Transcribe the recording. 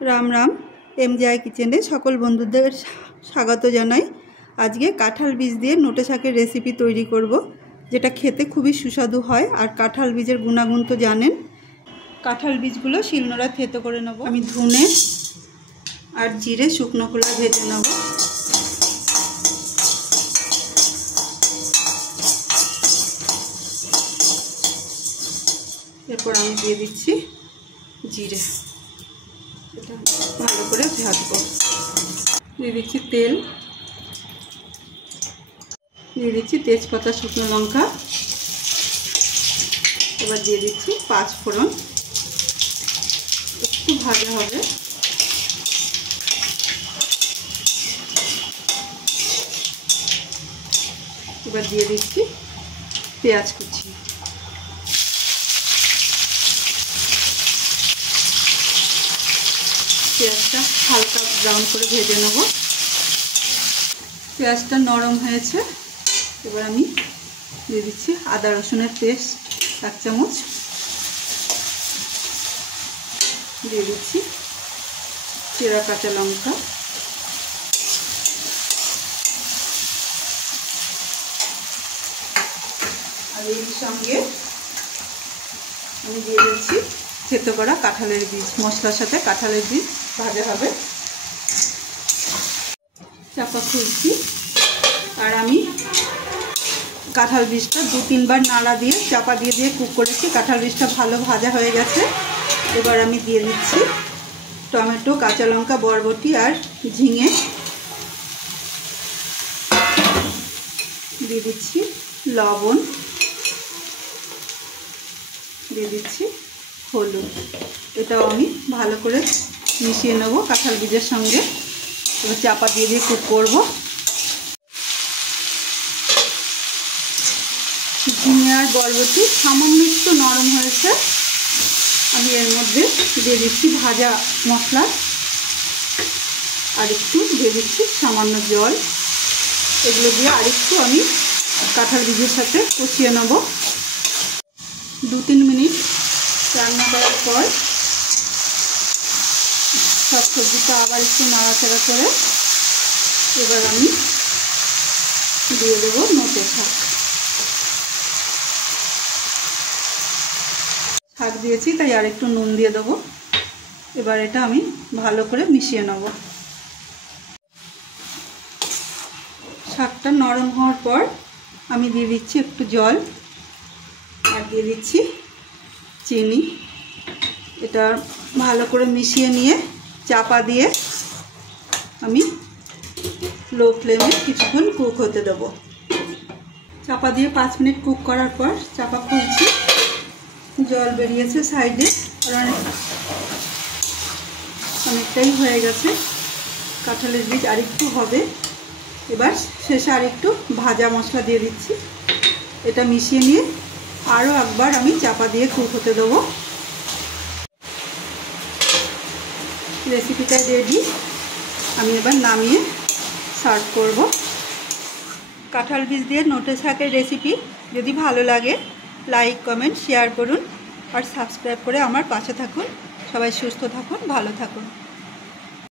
राम राम एमजेआई किचेने सकल बंधुদের स्वागत জানাই। আজকে কাঁঠাল বীজ দিয়ে নোটে শাকের রেসিপি তৈরি করব, যেটা খেতে খুবই সুস্বাদু হয়। আর কাঁঠাল বীজের গুণাগুণ তো জানেন। কাঁঠাল বীজগুলো শিলনোড়ায় থেতো করে নেব। আমি ধনে আর জিরে শুকনো খোলায় ভেজে নেব। এরপর আমি দিয়ে দিচ্ছি জিরে, এটা ভালো করে ভাজবো। দিয়ে দিচ্ছি তেল, দিয়ে দিচ্ছি তেজপাতা, শুকনো লঙ্কা, এবার দিয়ে দিচ্ছি 5 ফোড়ন। একটু ভাজা হবে। এবার দিয়ে দিচ্ছি পেঁয়াজ কুচি। পেঁয়াজটা হালকা ব্রাউন করে ভেজে নেব। পেঁয়াজটা নরম হয়েছে, এবার আমি দিয়ে দিচ্ছি আদা রসুনের পেস্ট 1 চামচ, দিয়ে দিচ্ছি চেরা কাঁচা লঙ্কা, আর এর সঙ্গে আমি দিয়ে দিচ্ছি থেতো করা কাঁঠালের বীজ। মশলার সাথে কাঁঠালের বীজ ভাজা হবে। চাপা খুলছি, আর আমি কাঁঠাল বীজটা 2-3 বার নাড়া দিয়ে চাপা দিয়ে দিয়ে কুক করেছি। কাঁঠাল বীজটা ভালো ভাজা হয়ে গেছে। এবার আমি দিয়ে দিচ্ছি টমেটো, কাঁচা লঙ্কা, বরবটি আর ঝিঙে, দিয়ে দিচ্ছি লবণ, দিয়ে দিচ্ছি হলুদ। এটাও আমি ভালো করে মিশিয়ে নেব কাঁঠাল বীজের সঙ্গে। এবার চাপা দিয়ে দিয়ে কুক করব। ঝিঙে আর বরবটি সামান্য একটু নরম হয়েছে। আমি এর মধ্যে দিয়ে দিচ্ছি ভাজা মশলা, আর একটু দিয়ে দিচ্ছি সামান্য জল। এগুলো দিয়ে আরেকটু আমি কাঁঠাল বীজের সাথে কষিয়ে নেব। 2-3 মিনিট রান্না করার পর সব সবজিটা আবার একটু নাড়াচাড়া করে এবার আমি দিয়ে দেবো নোটে শাক। শাক দিয়েছি তাই আর একটু নুন দিয়ে দেবো। এবার এটা আমি ভালো করে মিশিয়ে নেব। শাকটা নরম হওয়ার পর আমি দিয়ে দিচ্ছি একটু জল, আর দিয়ে দিচ্ছি চিনি। এটা ভালো করে মিশিয়ে নিয়ে চাপা দিয়ে আমি লো ফ্লেমে কিছুক্ষণ কুক হতে দেব। চাপা দিয়ে 5 মিনিট কুক করার পর চাপা খুলছি। জল বেরিয়েছে সাইডে, কারণ অনেকটাই হয়ে গেছে। কাঁঠালের বীজ আরেকটু হবে। এবার শেষে আরেকটু ভাজা মশলা দিয়ে দিচ্ছি। এটা মিশিয়ে নিয়ে আরও একবার আমি চাপা দিয়ে কুক হতে দেবো। রেসিপিটা রেডি। আমি এবার নামিয়ে সার্ভ করব। কাঁঠাল বীজ দিয়ে নোটে শাকের রেসিপি যদি ভালো লাগে লাইক, কমেন্ট, শেয়ার করুন আর সাবস্ক্রাইব করে আমার পাশে থাকুন। সবাই সুস্থ থাকুন, ভালো থাকুন।